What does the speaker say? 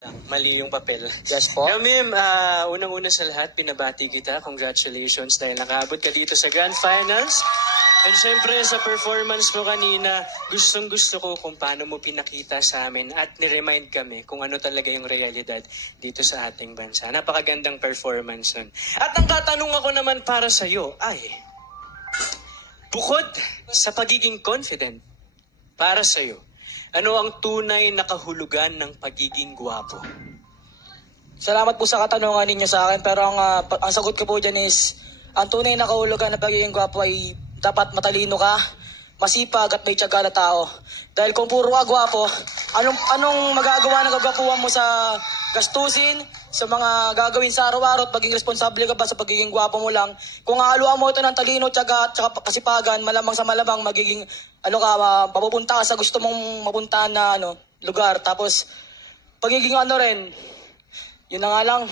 Mali yung papel. Yes po. Mim, unang-una sa lahat, binabati kita. Congratulations dahil nakaabot ka dito sa Grand Finals. And syempre, sa performance mo kanina, gustong-gusto ko kung paano mo pinakita sa amin at niremind kami kung ano talaga yung realidad dito sa ating bansa. Napakagandang performance nun. At ang katanong ako naman para sa'yo ay, bukod sa pagiging confident, para sa'yo, ano ang tunay na kahulugan ng pagiging gwapo? Salamat po sa katanungan ninyo sa akin, pero ang sagot ko po dyan is, ang tunay na kahulugan ng pagiging gwapo ay dapat matalino ka, masipag at may tiyaga na tao. Dahil kung puro ka gwapo, anong magagawa ng kagwapuhan mo sa gastusin, sa mga gagawin sa araw-araw at maging responsable ka ba sa pagiging gwapo mo lang? Kung haluan mo ito ng talino, tiyaga at kasipagan, malamang sa malamang magiging papupunta ka sa gusto mong mapuntahan na lugar. Tapos pagiging rin, yun na nga lang.